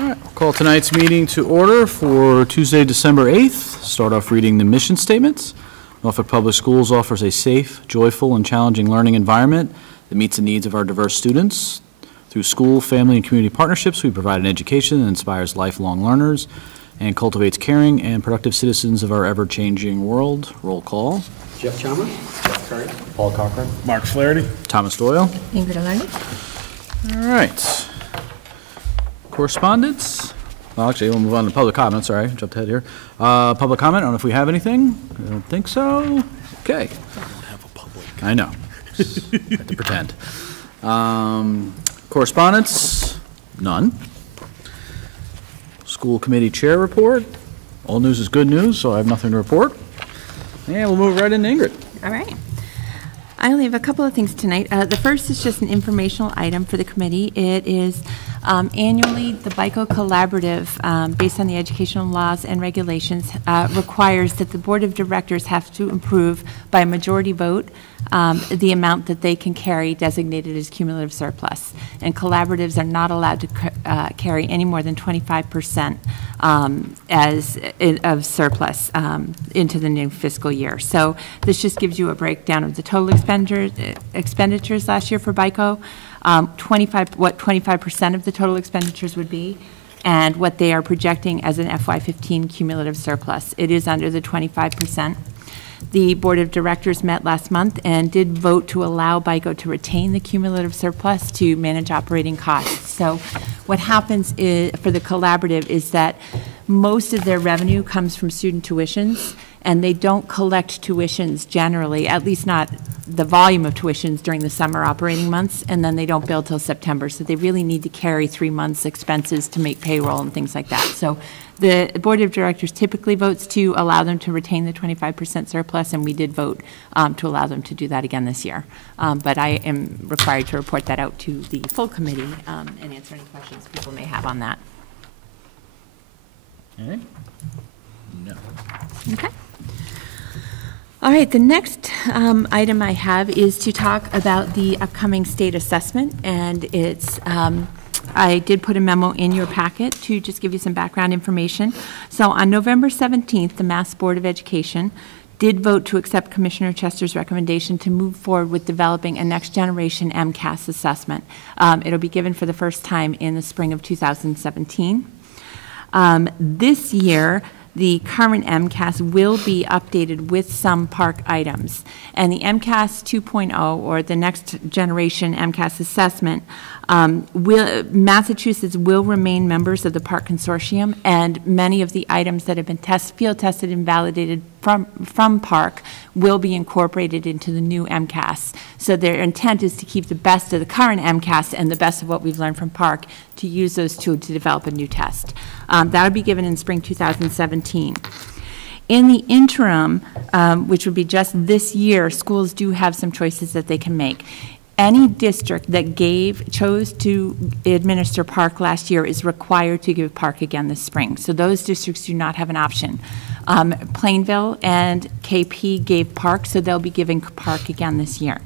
All right, we'll call tonight's meeting to order for Tuesday, December 8th. Start off reading the mission statements. Norfolk Public Schools offers a safe, joyful, and challenging learning environment that meets the needs of our diverse students. Through school, family, and community partnerships, we provide an education that inspires lifelong learners and cultivates caring and productive citizens of our ever-changing world. Roll call. Jeff Chalmers. Jeff Curry. Paul Cochran. Mark Flaherty. Thomas Doyle. Ingrid Alani. All right. Correspondence. Well, actually, we'll move on to public comment. Sorry, jumped ahead here. Public comment. I don't know if we have anything. I don't think so. Okay. I don't have a public. I know. Have to pretend. Correspondence. None. School committee chair report. All news is good news, so I have nothing to report. And we'll move right into Ingrid. All right. I only have a couple of things tonight. The first is just an informational item for the committee. It is annually the BICO Collaborative, based on the educational laws and regulations, requires that the Board of Directors have to approve by a majority vote the amount that they can carry designated as cumulative surplus. And collaboratives are not allowed to carry any more than 25% of surplus into the new fiscal year. So this just gives you a breakdown of the total expenditures last year for BICO, what 25% of the total expenditures would be, and what they are projecting as an FY15 cumulative surplus. It is under the 25%. The Board of Directors met last month and did vote to allow BICO to retain the cumulative surplus to manage operating costs. So what happens for the collaborative is that most of their revenue comes from student tuitions, and they don't collect tuitions generally, at least not the volume of tuitions during the summer operating months, and then they don't bill till September. So they really need to carry 3 months expenses to make payroll and things like that. So the Board of Directors typically votes to allow them to retain the 25% surplus, and we did vote to allow them to do that again this year. But I am required to report that out to the full committee and answer any questions people may have on that. Okay. No. Okay. All right, the next item I have is to talk about the upcoming state assessment, and it's I did put a memo in your packet to just give you some background information. So on November 17th, the Mass Board of Education did vote to accept Commissioner Chester's recommendation to move forward with developing a next generation MCAS assessment. It'll be given for the first time in the spring of 2017. This year, the current MCAS will be updated with some park items. And the MCAS 2.0, or the next generation MCAS assessment, Massachusetts will remain members of the park consortium, and many of the items that have been field tested and validated from park will be incorporated into the new MCAS. So their intent is to keep the best of the current MCAS and the best of what we've learned from park to use those two to develop a new test. That will be given in spring 2017. In the interim, which would be just this year, schools do have some choices that they can make. Any district that chose to administer park last year is required to give park again this spring. So those districts do not have an option. Plainville and KP gave park, so they'll be giving park again this year.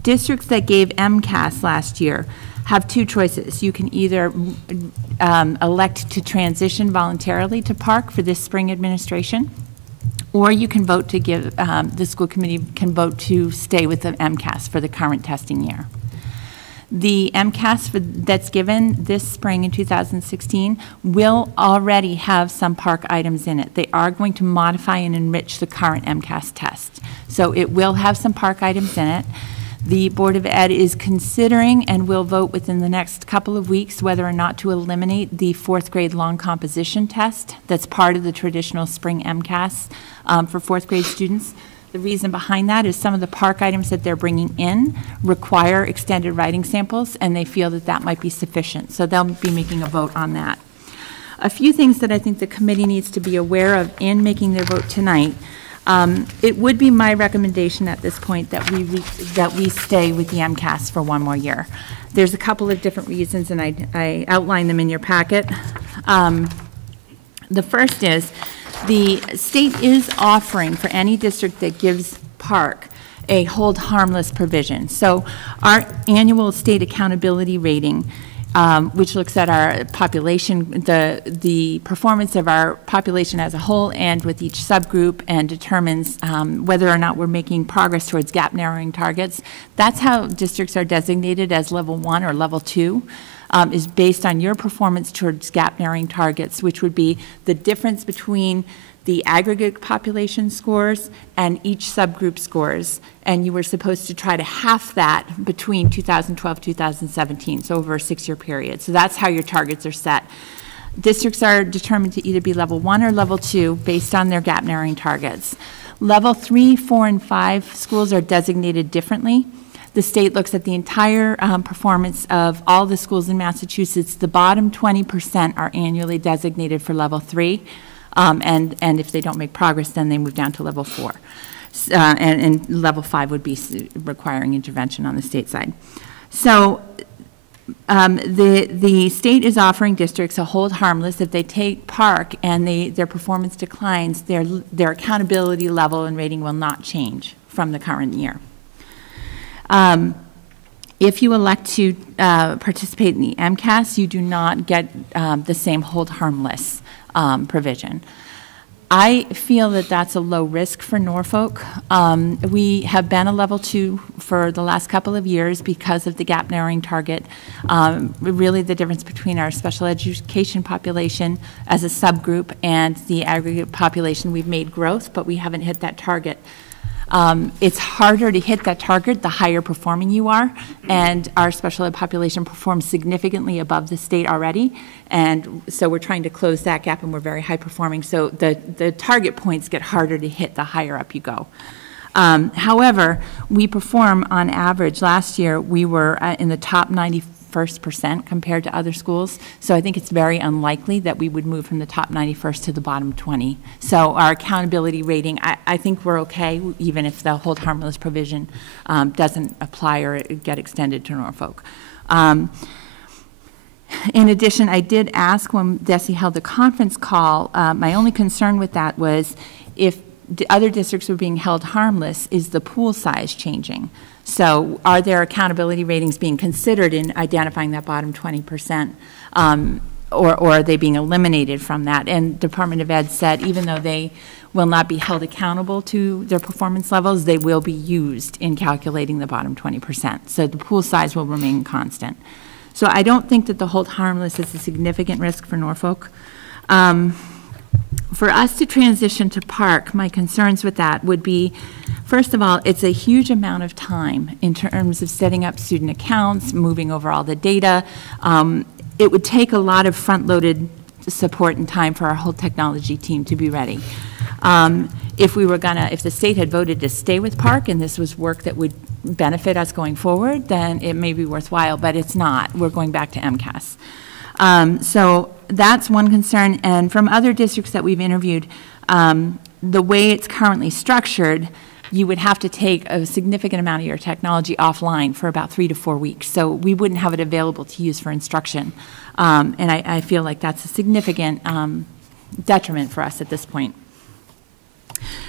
Districts that gave MCAS last year have two choices. You can either elect to transition voluntarily to park for this spring administration, or you can vote to give, the school committee can vote to stay with the MCAS for the current testing year. The MCAS that's given this spring in 2016 will already have some park items in it. They are going to modify and enrich the current MCAS test. So it will have some park items in it. The Board of Ed is considering and will vote within the next couple of weeks whether or not to eliminate the 4th grade long composition test that's part of the traditional spring MCAS for 4th grade students. The reason behind that is some of the park items that they're bringing in require extended writing samples, and they feel that that might be sufficient. So they'll be making a vote on that. A few things that I think the committee needs to be aware of in making their vote tonight. It would be my recommendation at this point that we stay with the MCAS for 1 more year. There's a couple of different reasons, and I outlined them in your packet. The first is the state is offering for any district that gives park a hold harmless provision. So our annual state accountability rating which looks at our population, the performance of our population as a whole and with each subgroup, and determines whether or not we're making progress towards gap narrowing targets. That's how districts are designated as level 1 or level 2. Is based on your performance towards gap narrowing targets, which would be the difference between the aggregate population scores and each subgroup scores. And you were supposed to try to half that between 2012 2017, so over a 6-year period. So that's how your targets are set. Districts are determined to either be level 1 or level 2 based on their gap narrowing targets. Level 3, 4, and 5 schools are designated differently. The state looks at the entire performance of all the schools in Massachusetts. The bottom 20% are annually designated for level 3, and if they don't make progress, then they move down to level 4. And level 5 would be requiring intervention on the state side. So the state is offering districts a hold harmless if they take Park and their performance declines, their accountability level and rating will not change from the current year. If you elect to participate in the MCAS, you do not get the same hold harmless provision. I feel that that's a low risk for Norfolk. We have been a level 2 for the last couple of years because of the gap narrowing target. Really the difference between our special education population as a subgroup and the aggregate population, we've made growth, but we haven't hit that target. It's harder to hit that target the higher performing you are, and our special ed population performs significantly above the state already, and so we're trying to close that gap, and we're very high performing, so the target points get harder to hit the higher up you go. However, we perform on average. Last year we were in the top 91st percent compared to other schools, so I think it's very unlikely that we would move from the top 91st to the bottom 20. So our accountability rating, I think we're okay, even if the hold harmless provision doesn't apply or get extended to Norfolk. In addition, I did ask when DESE held the conference call, my only concern with that was if other districts were being held harmless, is the pool size changing? So are there accountability ratings being considered in identifying that bottom 20%, or are they being eliminated from that? And Department of Ed said even though they will not be held accountable to their performance levels, they will be used in calculating the bottom 20%. So the pool size will remain constant. So I don't think that the hold harmless is a significant risk for Norfolk. For us to transition to Park, my concerns with that would be, first of all, it's a huge amount of time in terms of setting up student accounts, moving over all the data. It would take a lot of front-loaded support and time for our whole technology team to be ready. If the state had voted to stay with Park and this was work that would benefit us going forward, then it may be worthwhile, but it's not. We're going back to MCAS. So that's one concern. And from other districts that we've interviewed, the way it's currently structured, you would have to take a significant amount of your technology offline for about 3 to 4 weeks. So we wouldn't have it available to use for instruction. And I feel like that's a significant detriment for us at this point.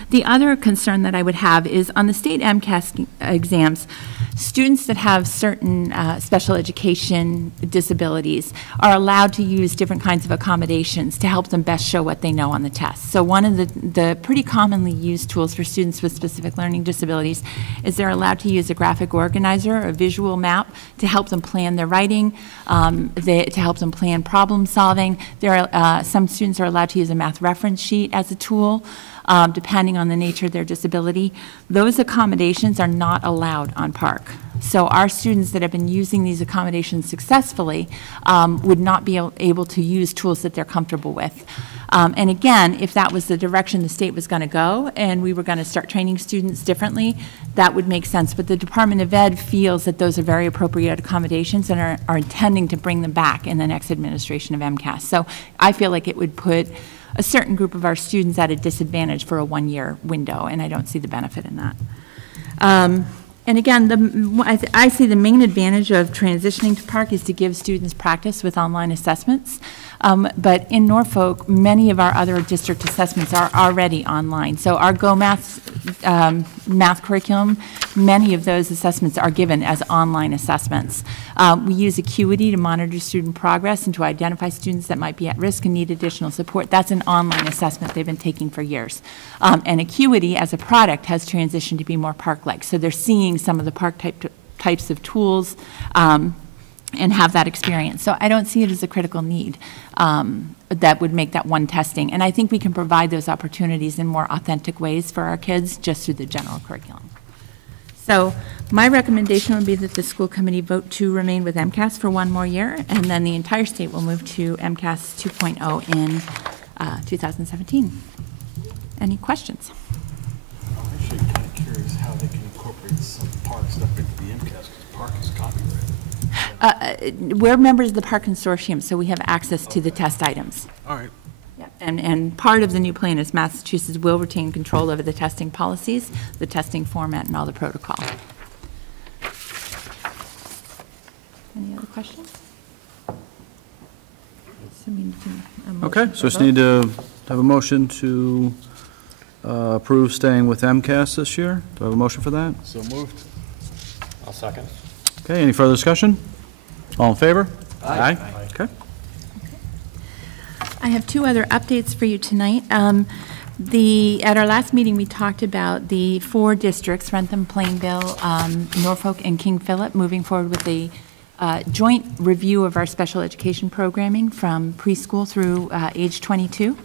The other concern that I would have is on the state MCAS exams, students that have certain special education disabilities are allowed to use different kinds of accommodations to help them best show what they know on the test. So one of the pretty commonly used tools for students with specific learning disabilities is they're allowed to use a graphic organizer, a visual map, to help them plan their writing, to help them plan problem solving. Some students are allowed to use a math reference sheet as a tool, depending on the nature of their disability. Those accommodations are not allowed on Park. So our students that have been using these accommodations successfully would not be able to use tools that they're comfortable with. And again, if that was the direction the state was going to go and we were going to start training students differently, that would make sense. But the Department of Ed feels that those are very appropriate accommodations and are intending to bring them back in the next administration of MCAS. So I feel like it would put a certain group of our students at a disadvantage for a one-year window, and I don't see the benefit in that. And again, I see the main advantage of transitioning to Park is to give students practice with online assessments. But in Norfolk, many of our other district assessments are already online. So our Go Math math curriculum, many of those assessments are given as online assessments. We use Acuity to monitor student progress and to identify students that might be at risk and need additional support. That's an online assessment they've been taking for years. And Acuity, as a product, has transitioned to be more park-like. So they're seeing some of the park types of tools and have that experience. So I don't see it as a critical need that would make that one testing. And I think we can provide those opportunities in more authentic ways for our kids just through the general curriculum. So my recommendation would be that the school committee vote to remain with MCAS for one more year, and then the entire state will move to MCAS 2.0 in 2017. Any questions? I'm actually kind of curious how they can incorporate some park stuff into the MCAS, because park is copyrighted. We're members of the Park Consortium, so we have access to the test items. All right. Yep. And part of the new plan is Massachusetts will retain control over the testing policies, the testing format, and all the protocol. Any other questions? Okay, so just need to have a motion to approve staying with MCAS this year. Do I have a motion for that? So moved. I'll second. Okay, any further discussion? All in favor? Aye. Okay. I have two other updates for you tonight. At our last meeting, we talked about the 4 districts, Rentham, Plainville, Norfolk, and King Philip, moving forward with a joint review of our special education programming from preschool through age 22.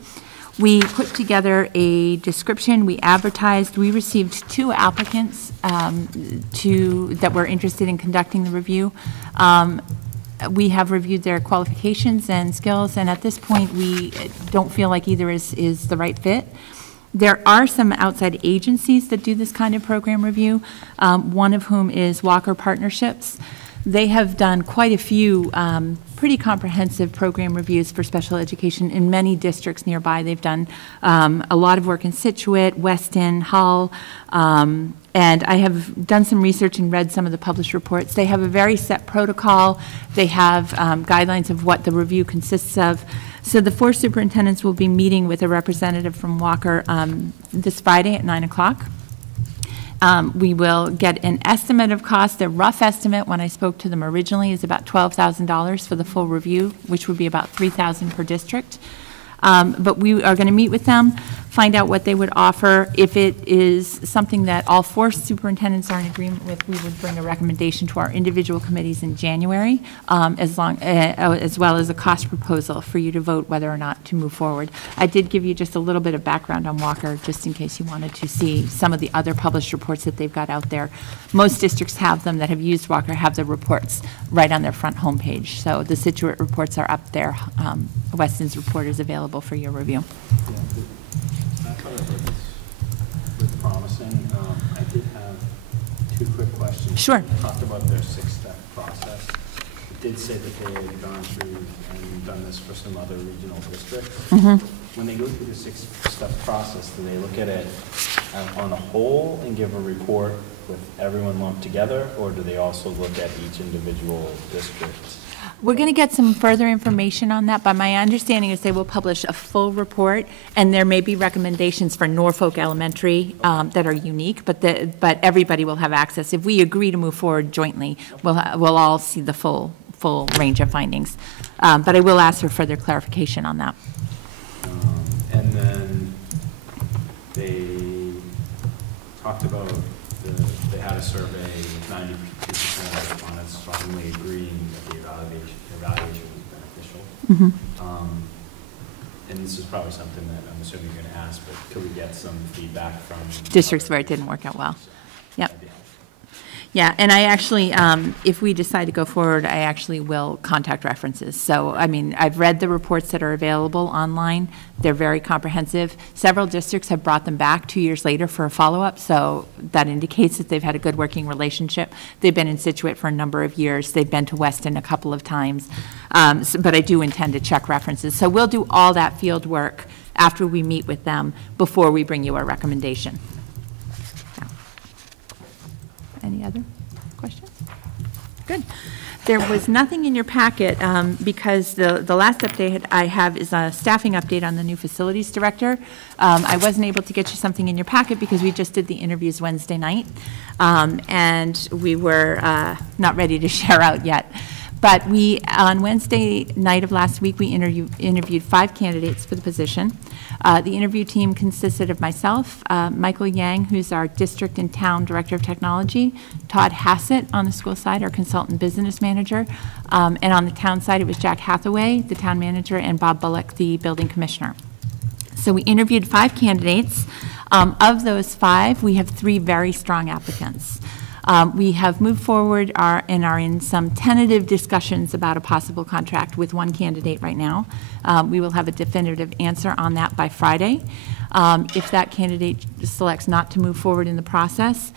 We put together a description, we advertised, we received 2 applicants that were interested in conducting the review. We have reviewed their qualifications and skills, and at this point, we don't feel like either is the right fit. There are some outside agencies that do this kind of program review, one of whom is Walker Partnerships. They have done quite a few pretty comprehensive program reviews for special education in many districts nearby. They've done a lot of work in Scituate, Weston, Hull, and I have done some research and read some of the published reports. They have a very set protocol. They have guidelines of what the review consists of. So the 4 superintendents will be meeting with a representative from Walker this Friday at 9 o'clock. We will get an estimate of cost. The rough estimate, when I spoke to them originally, is about $12,000 for the full review, which would be about $3,000 per district. But we are going to meet with them, find out what they would offer. If it is something that all 4 superintendents are in agreement with, we would bring a recommendation to our individual committees in January, as well as a cost proposal for you to vote whether or not to move forward. I did give you just a little bit of background on Walker, just in case you wanted to see some of the other published reports that they've got out there. Most districts have them that have used Walker, have the reports right on their front homepage. So the Scituate reports are up there. Weston's report is available for your review. Yeah, I thought it was promising. I did have 2 quick questions. Sure. It talked about their 6-step process. It did say that they had gone through and done this for some other regional districts. Mm-hmm. When they go through the 6-step process, do they look at it on a whole and give a report with everyone lumped together, or do they also look at each individual district? We're going to get some further information on that, but my understanding is they will publish a full report, and there may be recommendations for Norfolk Elementary that are unique, but everybody will have access. If we agree to move forward jointly, we'll all see the full range of findings. But I will ask for further clarification on that. And then they talked about they had a survey with 92% of respondents strongly agreeing that the evaluation was beneficial. Mm-hmm. And this is probably something that I'm assuming you're going to ask, but could we get some feedback from districts where it didn't work out well? Yep. Yeah, and I actually, if we decide to go forward, I actually will contact references. So, I mean, I've read the reports that are available online. They're very comprehensive. Several districts have brought them back 2 years later for a follow-up, so that indicates that they've had a good working relationship. They've been in Scituate for a number of years. They've been to Weston a couple of times, but I do intend to check references. So we'll do all that field work after we meet with them before we bring you a recommendation. Any other questions? Good. There was nothing in your packet, because the last update I have is a staffing update on the new facilities director. I wasn't able to get you something in your packet because we just did the interviews Wednesday night, and we were not ready to share out yet. But on Wednesday night of last week, we interviewed 5 candidates for the position. The interview team consisted of myself, Michael Yang, who's our district and town director of technology, Todd Hassett on the school side, our consultant business manager, and on the town side, it was Jack Hathaway, the town manager, and Bob Bullock, the building commissioner. So we interviewed 5 candidates. Of those 5, we have 3 very strong applicants. We have moved forward and are in some tentative discussions about a possible contract with 1 candidate right now. We will have a definitive answer on that by Friday. If that candidate selects not to move forward in the process,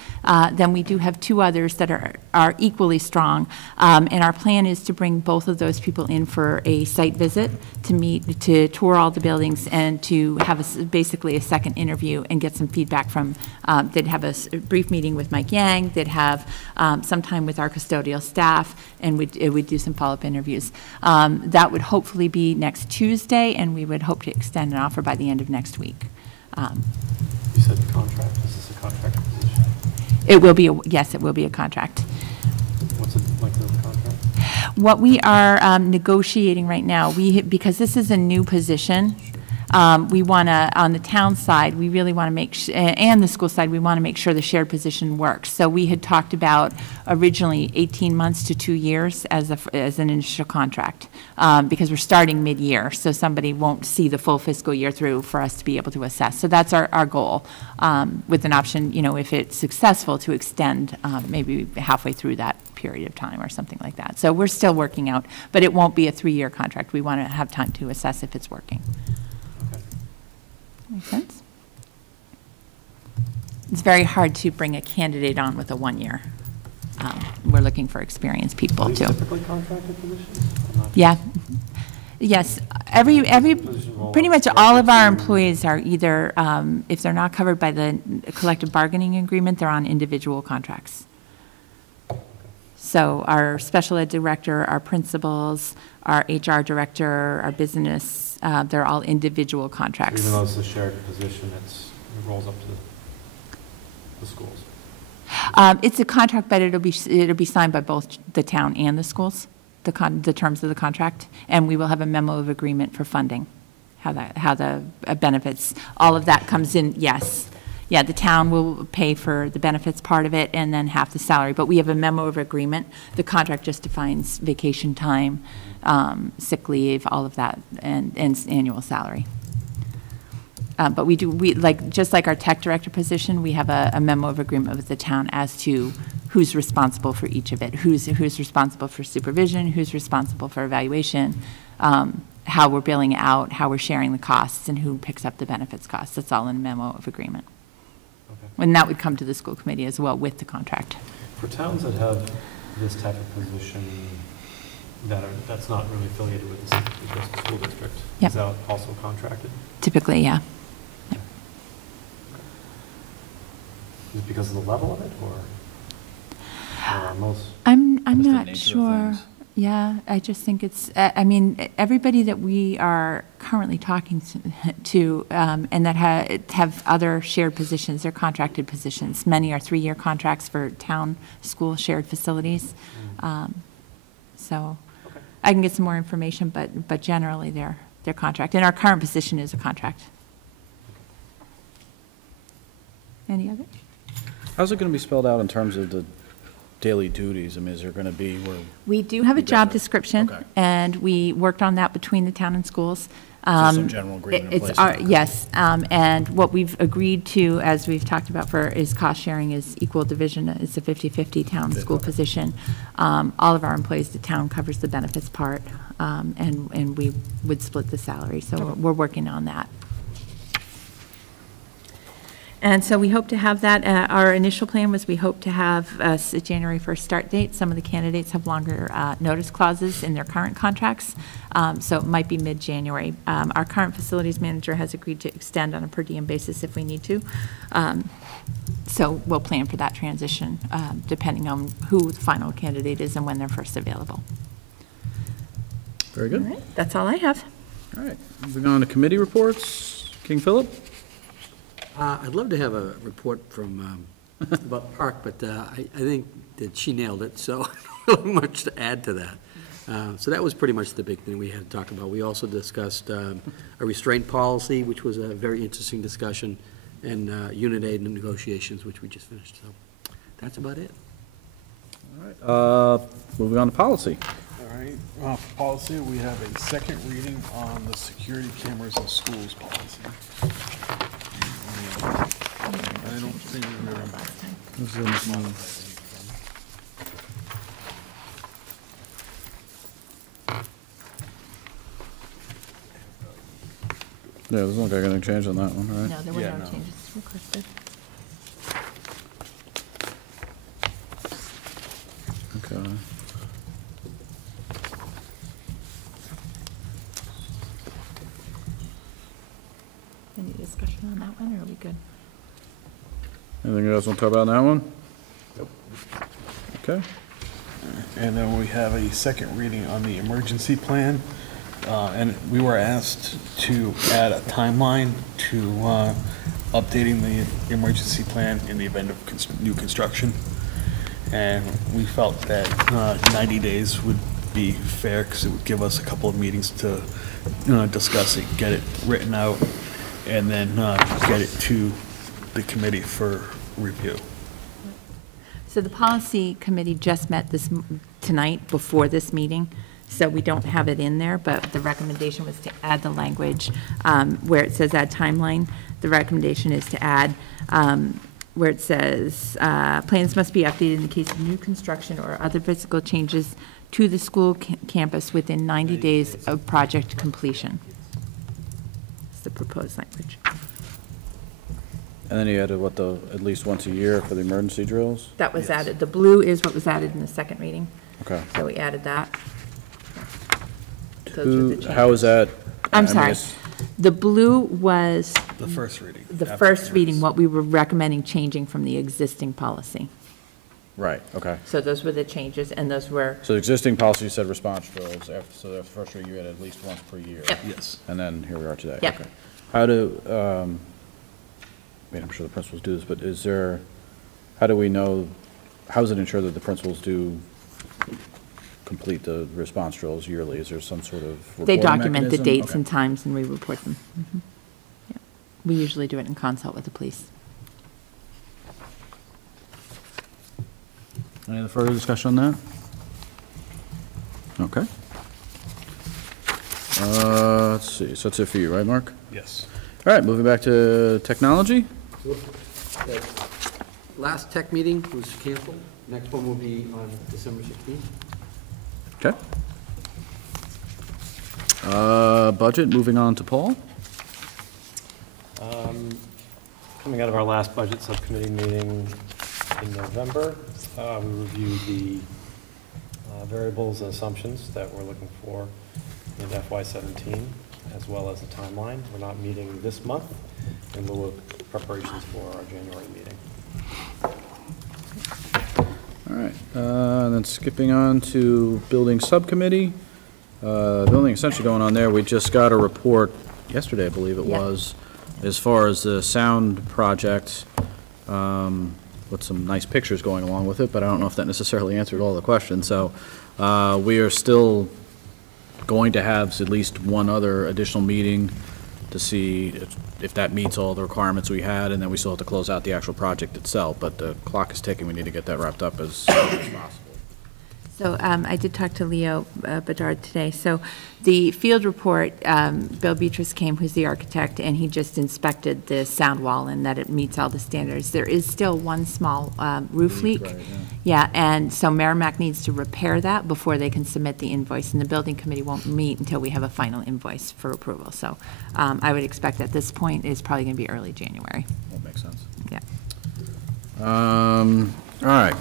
then we do have 2 others that are equally strong. And our plan is to bring both of those people in for a site visit to meet, to tour all the buildings, and to have basically a second interview and get some feedback from, they'd have a brief meeting with Mike Yang, they'd have some time with our custodial staff, and we'd do some follow-up interviews. That would hopefully be next Tuesday, and we would hope to extend an offer by the end of next week. You said contract, is this a contract position? It will be, yes, it will be a contract. What's it like the contract? What we are negotiating right now, because this is a new position, we want to, on the town side, we really want to make, and the school side, we want to make sure the shared position works. So we had talked about originally 18 months to 2 years as an initial contract, because we're starting mid-year, so somebody won't see the full fiscal year through for us to be able to assess. So that's our goal, with an option, you know, if it's successful, to extend maybe halfway through that period of time or something like that. So we're still working out, but it won't be a 3-year contract. We want to have time to assess if it's working. Make sense? It's very hard to bring a candidate on with a 1-year. We're looking for experienced people too. Are these typically contracted positions? Yeah. Yes. Pretty much all of our employees are either, if they're not covered by the collective bargaining agreement, they're on individual contracts. So our special ed director, our principals, our HR director, our business, they're all individual contracts. Even though it's a shared position, it rolls up to the schools? It's a contract, but it'll be signed by both the town and the schools, the terms of the contract, and we will have a memo of agreement for funding, how the benefits, all of that comes in, yes. Yeah, the town will pay for the benefits part of it and then half the salary, but we have a memo of agreement. The contract just defines vacation time, sick leave, all of that, and annual salary. But just like our tech director position, we have a memo of agreement with the town as to who's responsible for each of it, who's responsible for supervision, who's responsible for evaluation, how we're billing out, how we're sharing the costs, and who picks up the benefits costs. That's all in a memo of agreement. Okay. And that would come to the school committee as well with the contract. For towns that have this type of position that's not really affiliated with the school district, Yep. Is that also contracted? Typically, yeah. Okay. Is it because of the level of it, or most? I'm Just the not nature of sure. things. Yeah, I just think it's, I mean, everybody that we are currently talking to and that have other shared positions, they're contracted positions. Many are 3-year contracts for town, school, shared facilities. So Okay. I can get some more information, but generally they're contract. And our current position is a contract. Any other? How's it going to be spelled out in terms of the daily duties? I mean, is there going to be where? We do have a You guys job have- description, okay. and we worked on that between the town and schools. Some general agreement in place? Yes, and what we've agreed to, as we've talked about is cost sharing is equal division. It's a 50-50 town-school position. All of our employees, the town covers the benefits part, and we would split the salary. So we're working on that. And so we hope to have that. Our initial plan was we hope to have a January 1st start date. Some of the candidates have longer notice clauses in their current contracts, so it might be mid-January. Our current facilities manager has agreed to extend on a per diem basis if we need to. So we'll plan for that transition, depending on who the final candidate is and when they're first available. Very good. All right, that's all I have. All right, moving on to committee reports. King Philip? I'd love to have a report from, about Park, but I think that she nailed it, so not much to add to that. So that was pretty much the big thing we had to talk about. We also discussed a restraint policy, which was a very interesting discussion, and unit aid negotiations, which we just finished. So that's about it. All right, moving on to policy. All right, for policy, we have a second reading on the security cameras in schools policy. I don't think Yeah, there's not going to change on that one, right? No, there were Yeah, no no. changes requested. Okay. Any discussion on that one, or are we good? Anything else want to talk about on that one? Nope. Okay. And then we have a second reading on the emergency plan. And we were asked to add a timeline to updating the emergency plan in the event of new construction. And we felt that 90 days would be fair because it would give us a couple of meetings to discuss it, get it written out, and then get it to the committee for review. So the policy committee just met tonight before this meeting, so we don't have it in there, but the recommendation was to add the language where it says add timeline. The recommendation is to add where it says plans must be updated in the case of new construction or other physical changes to the school campus within 90 days of project completion. It's the proposed language. And then you added what, at least once a year for the emergency drills? That was added. The blue is what was added in the second reading, Okay. so we added that. Those were the How is that? I I'm mean, sorry. it's- The blue was The first reading. the after first the reading, emergency. what we were recommending changing from the existing policy. Right, okay. So those were the changes, and those were, So the existing policy said response drills, so the first year you had at least once per year. Yep. Yes. And then here we are today. Yep. Okay. How do, I mean, I'm sure the principals do this, but is there, how do we know, how is it ensured that the principals do complete the response drills yearly? Is there some sort of they reporting document the mechanism? dates Okay. and times, and we report them. Mhm. Yep. We usually do it in consult with the police. Any other further discussion on that? Okay. Let's see, so that's it for you, right, Mark? Yes. All right, moving back to technology. That last tech meeting was canceled. Next one will be on December 16th. Okay. Budget, moving on to Paul. Coming out of our last budget subcommittee meeting in November, we reviewed the variables and assumptions that we're looking for in FY17, as well as the timeline. We're not meeting this month in lieu of preparations for our January meeting. All right, and then skipping on to building subcommittee. Building essentially going on there, we just got a report yesterday, I believe it Yeah. was, as far as the sound project, with some nice pictures going along with it, but I don't know if that necessarily answered all the questions. So we are still going to have at least one other additional meeting to see if that meets all the requirements we had, and then we still have to close out the actual project itself. But the clock is ticking. We need to get that wrapped up as soon as possible. So I did talk to Leo Bedard today. So the field report, Bill Beatrice came, who's the architect, and he just inspected the sound wall and that it meets all the standards. There is still one small roof leak. Right, Yeah, and so Merrimack needs to repair that before they can submit the invoice, and the building committee won't meet until we have a final invoice for approval. So I would expect at this point it's probably going to be early January. That makes sense. Yeah. All right.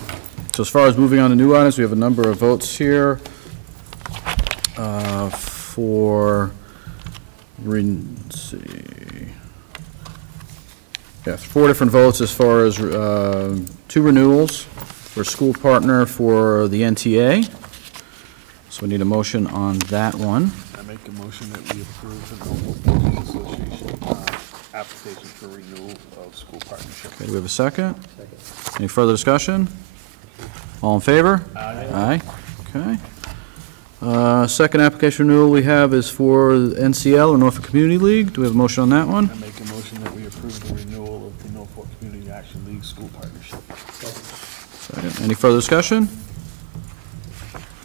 So as far as moving on to new items, we have a number of votes here let's see. Yeah, 4 different votes as far as 2 renewals for school partner for the NTA. So we need a motion on that one. I make a motion that we approve the Norfolk Community Association application for renewal of school partnership. Okay, do we have a second? Second. Any further discussion? All in favor? Aye. Aye. Okay. Second application renewal we have is for NCL, or Norfolk Community League. Do we have a motion on that one? I make a motion that we approve the renewal of the Norfolk Community Action League school partnership. Second. Any further discussion?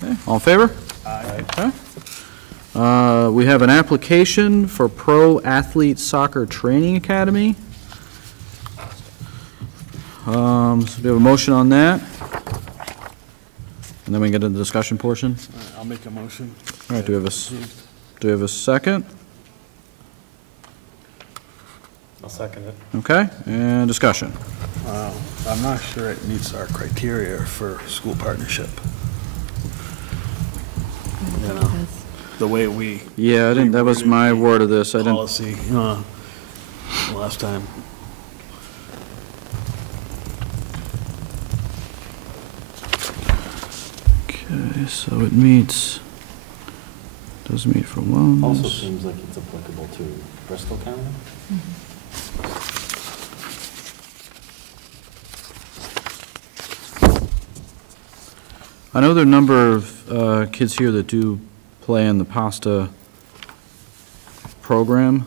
Okay, all in favor? Aye. Okay. We have an application for Pro Athlete Soccer Training Academy. So we have a motion on that. And then we can get into the discussion portion. I'll make a motion. All right, do we have a second? I'll second it. Okay, and discussion. I'm not sure it meets our criteria for school partnership. You know, the way we. Yeah, I didn't, that was my word of this. I didn't. Policy, last time. Okay, so it meets, does meet for wellness. Also seems like it's applicable to Bristol County. I know there are a number of kids here that do play in the PASTA program.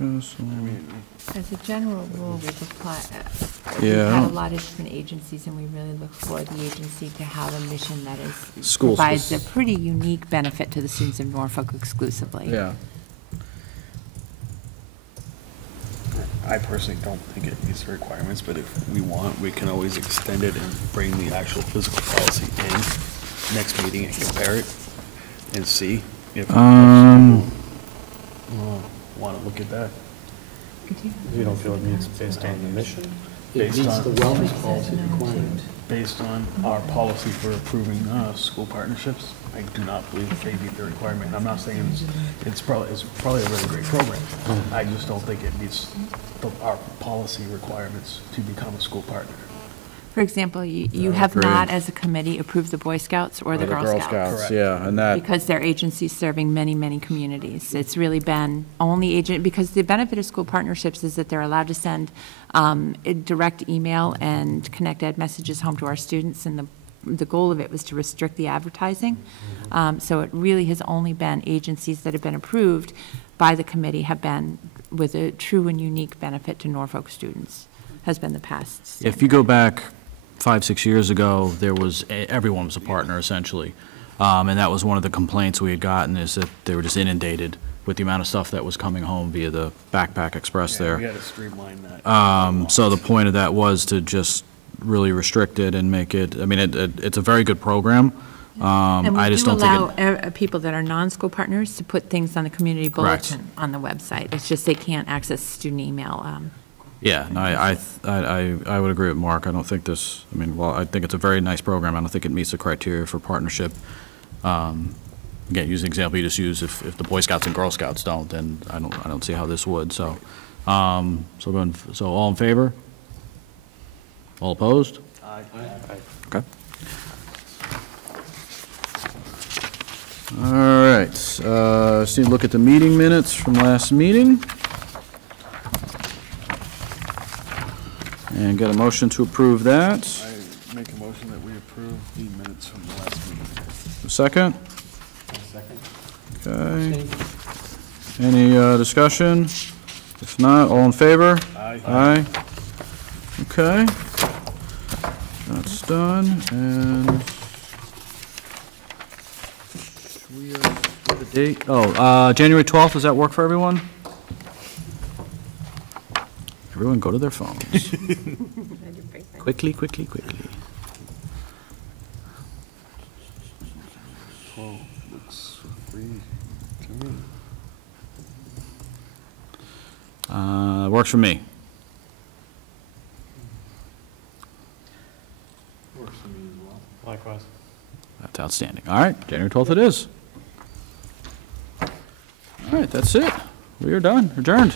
As a general rule, we've applied, Yeah, I we've had a don't- lot of different agencies, and we really look for the agency to have a mission that is, School provides a spec- pretty unique benefit to the students of Norfolk exclusively. Yeah. I personally don't think it meets the requirements, but if we want, we can always extend it and bring the actual physical policy in next meeting and compare it and see if want to look at that. You don't feel it meets based on the mission? It Based meets on- the wellness policy requirement. Based on our policy for approving school partnerships, I do not believe they meet the requirement. And I'm not saying it's probably a really great program. I just don't think it meets our policy requirements to become a school partner. For example, you have agreed. not, as a committee, approved the Boy Scouts or the Girl Scouts. Correct. Yeah, and that, Because they're agencies serving many, many communities. It's really been only agent, because the benefit of school partnerships is that they're allowed to send a direct email and connect ed messages home to our students, and the goal of it was to restrict the advertising. So it really has only been agencies that have been approved by the committee have been with a true and unique benefit to Norfolk students, has been the past. if you go back 5-6 years ago, there was, everyone was a partner essentially. And that was one of the complaints we had gotten, is that they were just inundated with the amount of stuff that was coming home via the Backpack Express Yeah, there. we had to streamline that. So the point of that was to just really restrict it and make it, I mean, it's a very good program. And I we just do don't think it. allow people that are non-school partners to put things on the community Correct. bulletin on the website. It's just they can't access student email. Yeah, no, I would agree with Mark. I don't think this, I mean, well, I think it's a very nice program. I don't think it meets the criteria for partnership. Again, use an example you just used. If the Boy Scouts and Girl Scouts don't, then I don't see how this would. So, so all in favor? All opposed? Aye. Okay. All right, just need to look at the meeting minutes from last meeting. And get a motion to approve that. I make a motion that we approve the minutes from the last meeting. A second? Second. Okay. Any discussion? If not, all in favor? Aye. Aye. Okay. That's done, and we are, the date, January 12th, does that work for everyone? Everyone go to their phones. Quickly, quickly, quickly. Oh, looks free to me. Works for me. Works for me as well. Likewise. That's outstanding. All right, January 12th it is. All right, that's it. We are done, adjourned.